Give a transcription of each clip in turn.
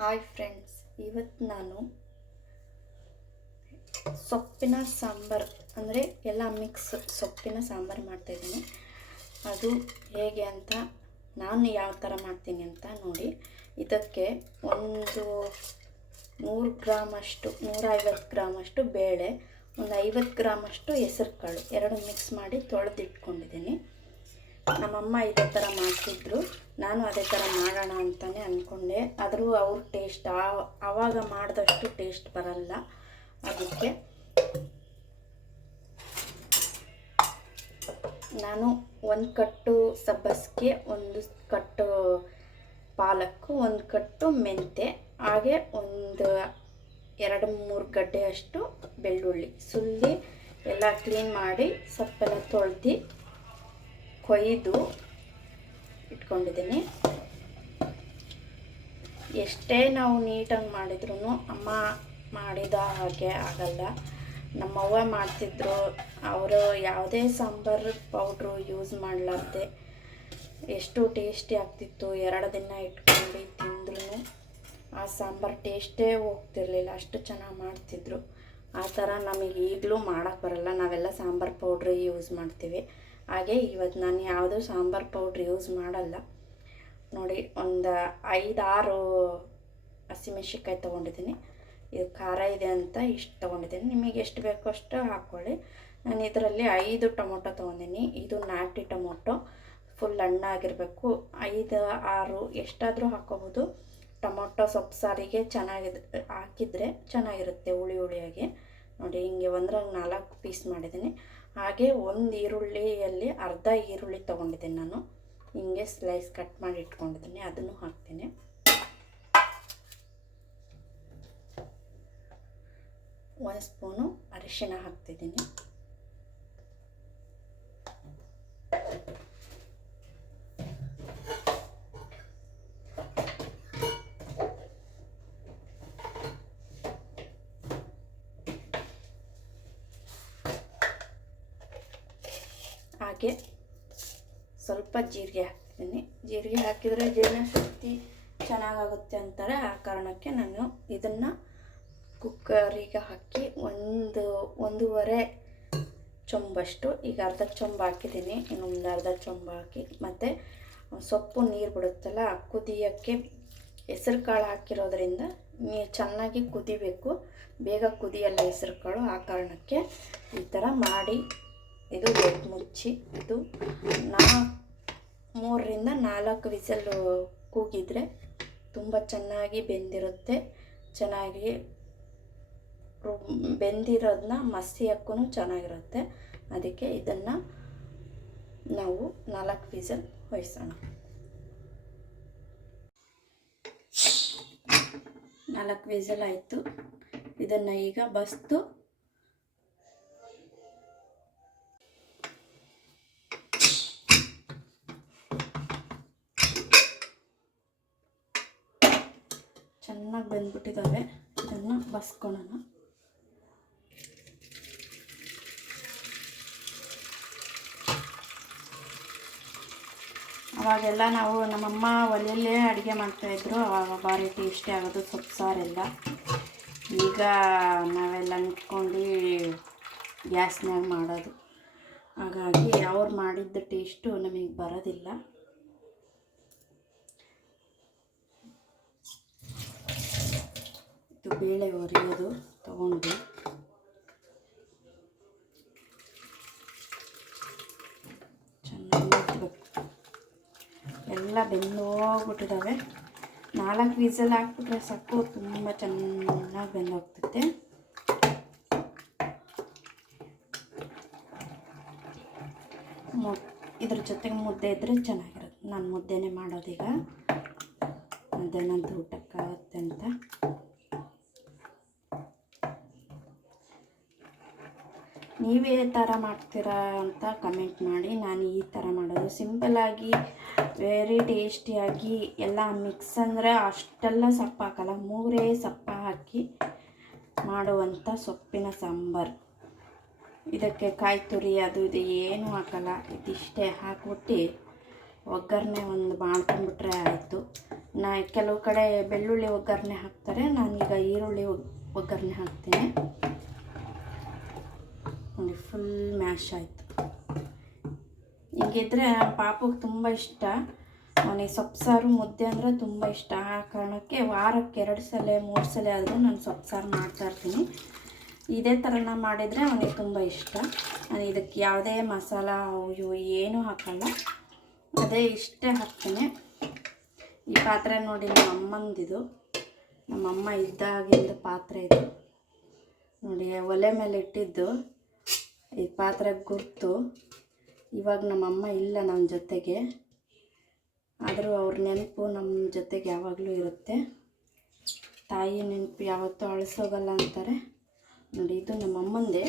Hi friends ಇವತ್ತು ನಾನು ಸೊಪ್ಪಿನ ಸಾಂಬಾರು, ಅಂದರೆ ಎಲ್ಲ ಮಿಕ್ಸ್ ಸೊಪ್ಪಿನ ಸಾಂಬಾರು ಮಾಡ್ತಾಯಿದ್ದೀನಿ ಅದು ಹೇಗೆ ಅಂತ ನಾನು ಯಾವ ಥರ ಮಾಡ್ತೀನಿ ಅಂತ ನೋಡಿ. ಇದಕ್ಕೆ ಒಂದು ನೂರು ಗ್ರಾಮಷ್ಟು ನೂರೈವತ್ತು ಗ್ರಾಮಷ್ಟು ಬೇಳೆ, ಒಂದು ಐವತ್ತು ಗ್ರಾಮಷ್ಟು ಹೆಸರು ಕಾಳು ಎರಡು ಮಿಕ್ಸ್ ಮಾಡಿ ತೊಳೆದಿಟ್ಕೊಂಡಿದ್ದೀನಿ. ನಮ್ಮಮ್ಮ ಇದೇ ಥರ ಮಾಡ್ತಿದ್ರು. ನಾನು ಅದೇ ಥರ ಮಾಡೋಣ ಅಂತಲೇ ಅಂದ್ಕೊಂಡೆ. ಆದರೂ ಅವ್ರ ಟೇಸ್ಟ್ ಆವಾಗ ಮಾಡಿದಷ್ಟು ಟೇಸ್ಟ್ ಬರಲ್ಲ. ಅದಕ್ಕೆ ನಾನು ಒಂದು ಕಟ್ಟು ಸಬ್ಬಸಿಗೆ, ಒಂದು ಕಟ್ಟು ಪಾಲಕ್ಕು ಒಂದು ಕಟ್ಟು ಮೆಂತೆ ಹಾಗೆ ಒಂದು ಎರಡು ಮೂರು ಗಡ್ಡೆಯಷ್ಟು ಬೆಳ್ಳುಳ್ಳಿ. ಸುಲ್ಲಿ ಎಲ್ಲ ಕ್ಲೀನ್ ಮಾಡಿ ಸೊಪ್ಪೆಲ್ಲ ತೊಳೆದು ಕೊಯ್ದು ಇಟ್ಕೊಂಡಿದ್ದೀನಿ. ಎಷ್ಟೇ ನಾವು ನೀಟಾಗಿ ಮಾಡಿದ್ರೂ ಅಮ್ಮ ಮಾಡಿದ ಹಾಗೆ ಆಗಲ್ಲ. ನಮ್ಮವ್ವ ಮಾಡ್ತಿದ್ರು, ಅವರು ಯಾವುದೇ ಸಾಂಬಾರು ಪೌಡ್ರು ಯೂಸ್ ಮಾಡಲಾರ್ದೆ ಎಷ್ಟು ಟೇಸ್ಟಿ ಆಗ್ತಿತ್ತು. ಎರಡು ದಿನ ಇಟ್ಕೊಂಡು ತಿಂದ್ರೂ ಆ ಸಾಂಬಾರು ಟೇಸ್ಟೇ ಹೋಗ್ತಿರ್ಲಿಲ್ಲ. ಅಷ್ಟು ಚೆನ್ನಾಗಿ ಮಾಡ್ತಿದ್ರು. ಆ ಥರ ನಮಗೆ ಈಗಲೂ ಮಾಡೋಕ್ಕೆ ಬರಲ್ಲ. ನಾವೆಲ್ಲ ಸಾಂಬಾರು ಪೌಡ್ರ್ ಯೂಸ್ ಮಾಡ್ತೀವಿ. ಹಾಗೆ ಇವತ್ತು ನಾನು ಯಾವುದೂ ಸಾಂಬಾರು ಪೌಡ್ರ್ ಯೂಸ್ ಮಾಡಲ್ಲ. ನೋಡಿ, ಒಂದು ಐದಾರು ಹಸಿಮೆಣ್ಸಿನ್ಕಾಯಿ ತೊಗೊಂಡಿದ್ದೀನಿ. ಇದು ಖಾರ ಇದೆ ಅಂತ ಇಷ್ಟು ತೊಗೊಂಡಿದ್ದೀನಿ. ನಿಮಗೆ ಎಷ್ಟು ಬೇಕೋ ಅಷ್ಟು ಹಾಕ್ಕೊಳ್ಳಿ. ನಾನು ಇದರಲ್ಲಿ ಐದು ಟೊಮೊಟೊ ತೊಗೊಂಡಿನಿ. ಇದು ನಾಟಿ ಟೊಮೊಟೊ. ಫುಲ್ ಹಣ್ಣಾಗಿರಬೇಕು ಐದು, ಆರು ಎಷ್ಟಾದರೂ ಹಾಕೋಬೋದು ಟೊಮೊಟೊ ಸೊಪ್ಪು ಸಾರಿಗೆ ಚೆನ್ನಾಗಿದೆ, ಹಾಕಿದರೆ ಚೆನ್ನಾಗಿರುತ್ತೆ ಹುಳಿ ಹುಳಿಯಾಗಿ. ನೋಡಿ, ಹಿಂಗೆ ಒಂದ್ರಾಗ ನಾಲ್ಕು ಪೀಸ್ ಮಾಡಿದ್ದೀನಿ. ಹಾಗೆ ಒಂದು ಈರುಳ್ಳಿಯಲ್ಲಿ ಅರ್ಧ ಈರುಳ್ಳಿ ತೊಗೊಂಡಿದ್ದೀನಿ ನಾನು. ಹಿಂಗೆ ಸ್ಲೈಸ್ ಕಟ್ ಮಾಡಿ ಇಟ್ಕೊಂಡಿದ್ದೀನಿ. ಅದನ್ನು ಹಾಕ್ತೀನಿ. ಒಂದು ಸ್ಪೂನು ಅರಿಶಿನ ಹಾಕ್ತಿದ್ದೀನಿ. ಹಾಗೆ ಸ್ವಲ್ಪ ಜೀರಿಗೆ ಹಾಕ್ತೀನಿ. ಜೀರಿಗೆ ಹಾಕಿದರೆ ಜೀರ್ಣಶಕ್ತಿ ಚೆನ್ನಾಗಾಗುತ್ತೆ ಅಂತಾರೆ. ಆ ಕಾರಣಕ್ಕೆ ನಾನು ಇದನ್ನು ಕುಕ್ಕರಿಗೆ ಹಾಕಿ ಒಂದು, ಒಂದೂವರೆ ಚೊಂಬಷ್ಟು, ಈಗ ಅರ್ಧ ಚೊಂಬ ಹಾಕಿದ್ದೀನಿ. ಇನ್ನೊಂದು ಅರ್ಧ ಚೊಂಬ ಹಾಕಿ ಮತ್ತು ಸೊಪ್ಪು ನೀರು ಬಿಡುತ್ತಲ್ಲ ಕುದಿಯೋಕ್ಕೆ ಹೆಸರು ಕಾಳು ಹಾಕಿರೋದ್ರಿಂದ ನೀರು ಚೆನ್ನಾಗಿ ಕುದಿಬೇಕು. ಬೇಗ ಕುದಿಯಲ್ಲ ಹೆಸರು ಕಾಳು. ಆ ಕಾರಣಕ್ಕೆ ಈ ಥರ ಮಾಡಿ ಇದು ಬೆಡ್ ಮುಚ್ಚಿ ಇದು ನಾ ಮೂರರಿಂದ ನಾಲ್ಕು ವಿಸಲು ಕೂಗಿದರೆ ತುಂಬ ಚೆನ್ನಾಗಿ ಬೆಂದಿರುತ್ತೆ. ಚೆನ್ನಾಗಿ ಬೆಂದಿರೋದನ್ನ ಮಸಿ ಹಾಕೂ ಚೆನ್ನಾಗಿರುತ್ತೆ. ಅದಕ್ಕೆ ಇದನ್ನು ನಾವು ನಾಲ್ಕು ವಿಸಲ್ ಹೊಯ್ಸೋಣ. ನಾಲ್ಕು ವಿಸಲ್ ಆಯಿತು. ಇದನ್ನು ಈಗ ಬಸ್ತು ಚೆನ್ನಾಗಿ ಬೆಂದ್ಬಿಟ್ಟಿದ್ದಾವೆ. ಇದನ್ನು ಬಸ್ಕೊಳ್ಳೋಣ. ಅವಾಗೆಲ್ಲ ನಾವು ನಮ್ಮಮ್ಮ ಒಲೆಯಲ್ಲೇ ಅಡುಗೆ ಮಾಡ್ತಾಯಿದ್ರು ಅವಾಗ ಭಾರಿ ಟೇಸ್ಟಿ ಆಗೋದು ಸೊಪ್ಪು ಸಾರೆಲ್ಲ. ಈಗ ನಾವೆಲ್ಲ ನಿಂತ್ಕೊಂಡು ಗ್ಯಾಸ್ನಾಗ ಮಾಡೋದು. ಹಾಗಾಗಿ ಅವ್ರು ಮಾಡಿದ್ದ ಟೇಸ್ಟು ನಮಗೆ ಬರೋದಿಲ್ಲ. ಬೇಳೆ ಒರಿಯೋದು ತಗೊಂಡು. ಎಲ್ಲ ಬೆಂದು ಹೋಗ್ಬಿಟ್ಟಿದ್ದಾವೆ ನಾಲ್ಕು ವೀಸಲ್ ಹಾಕ್ಬಿಟ್ರೆ ಸಾಕು, ತುಂಬ ಚೆನ್ನಾಗಿ ಬೆಂದು ಹೋಗ್ತೈತೆ ಮು, ಇದ್ರ ಜೊತೆಗೆ ಮುದ್ದೆ ಇದ್ದರೆ ಚೆನ್ನಾಗಿರುತ್ತೆ. ನಾನು ಮುದ್ದೆನೇ ಮಾಡೋದೀಗ. ಮಧ್ಯಾಹ್ನದ ಊಟಕ್ಕಾಗುತ್ತೆ ಅಂತ. ನೀವೇ ಥರ ಮಾಡ್ತೀರಾ ಅಂತ ಕಮೆಂಟ್ ಮಾಡಿ ನಾನು ಈ ಥರ ಮಾಡೋದು. ಸಿಂಪಲ್ಲಾಗಿ ವೆರಿ ಟೇಸ್ಟಿಯಾಗಿ ಎಲ್ಲ ಮಿಕ್ಸ್ ಅಂದರೆ ಅಷ್ಟೆಲ್ಲ ಸಪ್ಪ ಹಾಕಲ್ಲ, ಮೂರೇ ಸೊಪ್ಪು ಹಾಕಿ ಮಾಡುವಂಥ ಸೊಪ್ಪಿನ ಸಾಂಬಾರು. ಇದಕ್ಕೆ ಕಾಯಿ ತುರಿ ಅದು ಇದು ಏನೂ ಹಾಕಲ್ಲ, ಇದಿಷ್ಟೇ ಹಾಕ್ಬಿಟ್ಟು ಒಗ್ಗರಣೆ ಒಂದು ಮಾಡ್ಕೊಂಡ್ಬಿಟ್ರೆ ಆಯಿತು. ನಾ ಕೆಲವು ಕಡೆ ಬೆಳ್ಳುಳ್ಳಿ ಒಗ್ಗರಣೆ ಹಾಕ್ತಾರೆ, ನಾನೀಗ ಈರುಳ್ಳಿ ಒಗ್ಗರಣೆ ಹಾಕ್ತೀನಿ. ನೋಡಿ ಫುಲ್ ಮ್ಯಾಶ್ ಆಯಿತು. ಹೀಗಿದ್ರೆ ಪಾಪಗೆ ತುಂಬ ಇಷ್ಟ. ಅವನಿಗೆ ಸೊಪ್ಪು ಸಾರು ಮುದ್ದೆ ಅಂದರೆ ತುಂಬ ಇಷ್ಟ. ಆ ಕಾರಣಕ್ಕೆ ವಾರಕ್ಕೆ ಎರಡು ಸಲ, ಮೂರು ಸಲ ಆದರೂ ನಾನು ಸೊಪ್ಪು ಸಾರು ಮಾಡ್ತಾ ಇರ್ತೀನಿ. ಇದೇ ಥರನ ಮಾಡಿದರೆ ಅವನಿಗೆ ತುಂಬ ಇಷ್ಟ. ನಾನು ಇದಕ್ಕೆ ಯಾವುದೇ ಮಸಾಲ ಅಯ್ಯೋ ಏನೂ ಹಾಕಲ್ಲ. ಅದೇ ಇಷ್ಟೇ ಹಾಕ್ತೀನಿ. ಈ ಪಾತ್ರೆ ನೋಡಿ ನಮ್ಮ ಅಮ್ಮಂದಿದು. ನಮ್ಮಮ್ಮ ಇದ್ದಾಗಿಂದ ಪಾತ್ರೆ ಇದು. ನೋಡಿ, ಒಲೆ ಮೇಲೆ ಇಟ್ಟಿದ್ದು. ಈ ಪಾತ್ರೆ ಗುರ್ತು. ಇವಾಗ ನಮ್ಮಮ್ಮ ಇಲ್ಲ ನಮ್ಮ ಜೊತೆಗೆ. ಆದರೂ ಅವ್ರ ನೆನಪು ನಮ್ಮ ಜೊತೆಗೆ ಯಾವಾಗಲೂ ಇರುತ್ತೆ. ತಾಯಿ ನೆನಪು ಯಾವತ್ತೂ ಅಳಿಸೋಗಲ್ಲ ಅಂತಾರೆ. ನೋಡಿ, ಇದು ನಮ್ಮ ಅಮ್ಮಂದೇ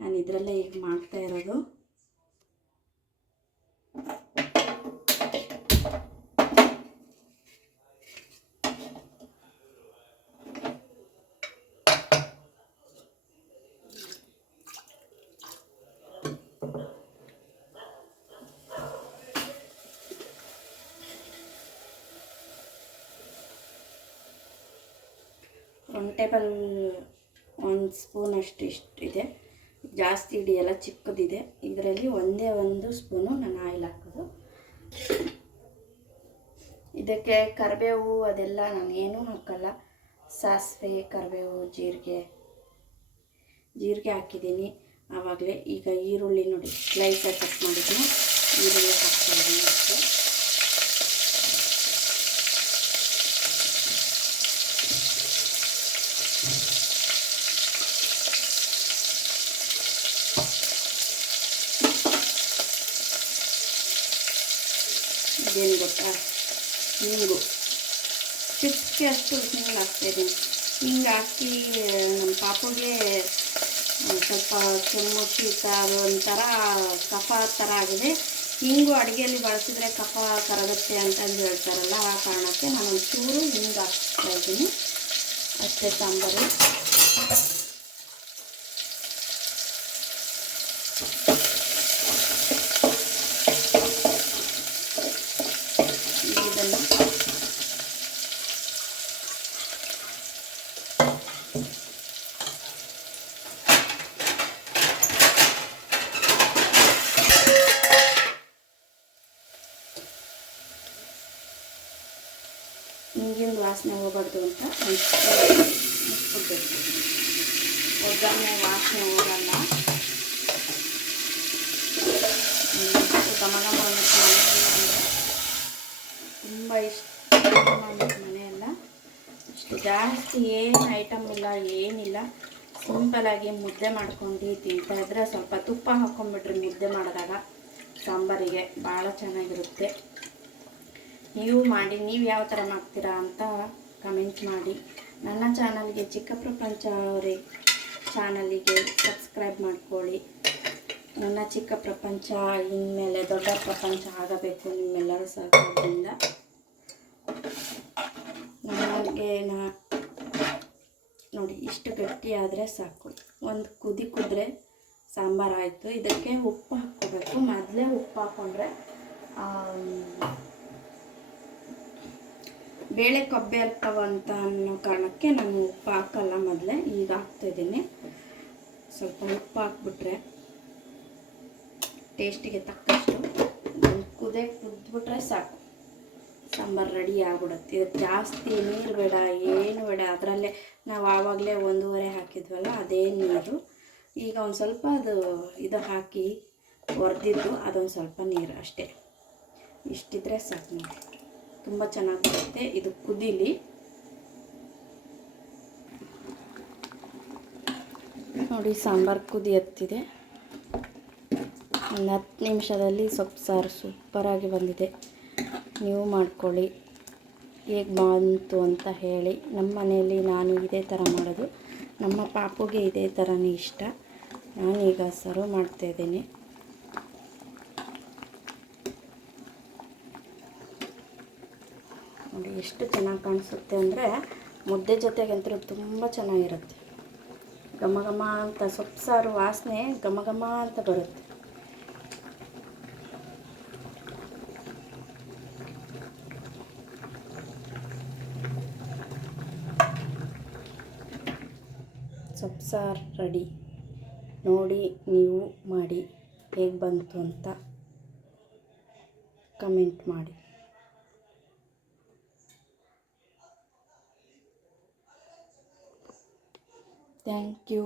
ನಾನು ಇದರಲ್ಲೇ ಈಗ ಮಾಡ್ತಾ ಇರೋದು. ಒಂದು ಟೇಬಲ್ ಒಂದು ಸ್ಪೂನ್ ಅಷ್ಟು ಇಷ್ಟು ಇದೆ. ಜಾಸ್ತಿ ಹಿಡಿಯಲ್ಲ, ಚಿಕ್ಕದಿದೆ. ಇದರಲ್ಲಿ ಒಂದೇ ಒಂದು ಸ್ಪೂನು ನಾನು ಆಯಿಲ್ ಹಾಕೋದು. ಇದಕ್ಕೆ ಕರಿಬೇವು ಅದೆಲ್ಲ ನಾನು ಏನೂ ಹಾಕಲ್ಲ. ಸಾಸಿವೆ, ಕರಿಬೇವು, ಜೀರಿಗೆ. ಜೀರಿಗೆ ಹಾಕಿದ್ದೀನಿ. ಆವಾಗಲೇ ಈಗ ಈರುಳ್ಳಿ ನೋಡಿ ಸ್ಲೈಸಾಗಿ ಕಟ್ ಮಾಡಿದ್ದೀನಿ. ಈರುಳ್ಳಿ ಹಾಕ್ತಾ ಇದ್ದೀನಿ ಅಷ್ಟೇ. ಇದೇನು ಗೊತ್ತಾ? ಹಿಂಗು ಚಿಕ್ಕ ಅಷ್ಟು ಹಿಂಗೆ ಹಾಕ್ತಾಯಿದ್ದೀನಿ ಹಿಂಗೆ ಹಾಕಿ ನಮ್ಮ ಪಾಪುಗೆ ಸ್ವಲ್ಪ ಕೆಮ್ಮು, ಶೀತ ಅದು ಒಂಥರ ಕಫ ಥರ ಆಗಿದೆ. ಹಿಂಗು ಅಡುಗೆಯಲ್ಲಿ ಬಳಸಿದ್ರೆ ಕಫ ಕರಗುತ್ತೆ ಅಂತಂದು ಹೇಳ್ತಾರಲ್ಲ, ಆ ಕಾರಣಕ್ಕೆ ನಾನು ಒಂಚೂರು ಹಿಂಗೆ ಹಾಕ್ತಾಯಿದ್ದೀನಿ ಅಷ್ಟೇ ಸಾಂಬಾರು ಇದನ್ನು ಹಿಂಗಿನ ಹೋಗ್ಬಾರ್ದು ಅಂತ ಮುಚ್ಕೊಡ್ಬೇಕು ಒಗ್ಗರಣೆ, ವಾಸನೆ ಹೋಗಲ್ಲ ತುಂಬ ಇಷ್ಟ ಮನೆಯೆಲ್ಲ. ಜಾಸ್ತಿ ಏನು ಐಟಮ್ ಇಲ್ಲ, ಏನಿಲ್ಲ. ಸಿಂಪಲಾಗಿ ಮುದ್ದೆ ಮಾಡ್ಕೊಂಡು ತಿಂತಾ ಇದ್ರೆ ಸ್ವಲ್ಪ ತುಪ್ಪ ಹಾಕ್ಕೊಂಬಿಟ್ರಿ ಮುದ್ದೆ ಮಾಡಿದಾಗ ಸಾಂಬಾರಿಗೆ ಭಾಳ ಚೆನ್ನಾಗಿರುತ್ತೆ. ನೀವು ಮಾಡಿ, ನೀವು ಯಾವ ಥರ ಮಾಡ್ತೀರಾ ಅಂತ ಕಮೆಂಟ್ ಮಾಡಿ. ನನ್ನ ಚಾನಲ್ಗೆ ಚಿಕ್ಕ ಪ್ರಪಂಚ ಅವರೇ ಚಾನಲಿಗೆ ಸಬ್ಸ್ಕ್ರೈಬ್ ಮಾಡ್ಕೊಳ್ಳಿ. ನನ್ನ ಚಿಕ್ಕ ಪ್ರಪಂಚ ಇನ್ಮೇಲೆ ದೊಡ್ಡ ಪ್ರಪಂಚ ಆಗಬೇಕು ನಿಮ್ಮೆಲ್ಲರೂ ಸಹಕಾರದಿಂದ. ನನಗೆ ನಾ ನೋಡಿ, ಇಷ್ಟು ಗಟ್ಟಿ ಸಾಕು. ಒಂದು ಕುದಿ ಕುದ್ರೆ ಸಾಂಬಾರು ಆಯಿತು. ಇದಕ್ಕೆ ಉಪ್ಪು ಹಾಕ್ಕೋಬೇಕು. ಮೊದಲೇ ಉಪ್ಪು ಹಾಕ್ಕೊಂಡ್ರೆ ಬೇಳೆ ಕೊಬ್ಬೆ ಇರ್ತಾವಂತ ಅನ್ನೋ ಕಾರಣಕ್ಕೆ ನಾನು ಉಪ್ಪು ಹಾಕಲ್ಲ ಮೊದಲೇ, ಈಗ ಹಾಕ್ತಾಯಿದ್ದೀನಿ ಸ್ವಲ್ಪ ಉಪ್ಪು ಹಾಕ್ಬಿಟ್ರೆ ಟೇಸ್ಟಿಗೆ ತಕ್ಕಷ್ಟು ಕುದೆ ಕುದ್ಬಿಟ್ರೆ ಸಾಕು. ಸಾಂಬಾರು ರೆಡಿ ಆಗ್ಬಿಡುತ್ತೆ. ಇದು ಜಾಸ್ತಿ ನೀರು ಬೇಡ, ಏನು ಬೇಡ. ಅದರಲ್ಲೇ ನಾವು ಆವಾಗಲೇ ಒಂದೂವರೆ ಹಾಕಿದ್ವಲ್ಲ, ಅದೇ ನೀರು. ಈಗ ಒಂದು ಸ್ವಲ್ಪ ಅದು ಇದು ಹಾಕಿ ಒರೆದಿದ್ದು, ಅದೊಂದು ಸ್ವಲ್ಪ ನೀರು ಅಷ್ಟೇ. ಇಷ್ಟಿದ್ರೆ ಸಾಕು ನೋಡಿ. ತುಂಬ ಚೆನ್ನಾಗಿ ಬರುತ್ತೆ. ಇದು ಕುದೀಲಿ. ನೋಡಿ, ಸಾಂಬಾರು ಕುದಿ ಹತ್ತಿದೆ. ಒಂದು ಹತ್ತು ನಿಮಿಷದಲ್ಲಿ ಸೊಪ್ಪು ಸಾರು ಸೂಪರಾಗಿ ಬಂದಿದೆ. ನೀವು ಮಾಡ್ಕೊಳ್ಳಿ. ಹೇಗೆ ಬಂತು ಅಂತ ಹೇಳಿ. ನಮ್ಮ ಮನೆಯಲ್ಲಿ ನಾನು ಇದೇ ಥರ ಮಾಡೋದು. ನಮ್ಮ ಪಾಪುಗೆ ಇದೇ ಥರನೇ ಇಷ್ಟ. ನಾನೀಗ ಸರ್ವ್ ಮಾಡ್ತಾಯಿದ್ದೀನಿ ನೋಡಿ ಎಷ್ಟು ಚೆನ್ನಾಗಿ ಕಾಣಿಸುತ್ತೆ ಅಂದರೆ ಮುದ್ದೆ ಜೊತೆಗಂತೂ ತುಂಬ ಚೆನ್ನಾಗಿರುತ್ತೆ. ಘಮ ಘಮ ಅಂತ ಸೊಪ್ಪು ಸಾರು ವಾಸನೆ ಘಮ ಘಮ ಅಂತ ಬರುತ್ತೆ. ಸೊಪ್ಪು ಸಾರು ರೆಡಿ. ನೋಡಿ ನೀವು ಮಾಡಿ ಹೇಗೆ ಬಂತು ಅಂತ ಕಮೆಂಟ್ ಮಾಡಿ. Thank you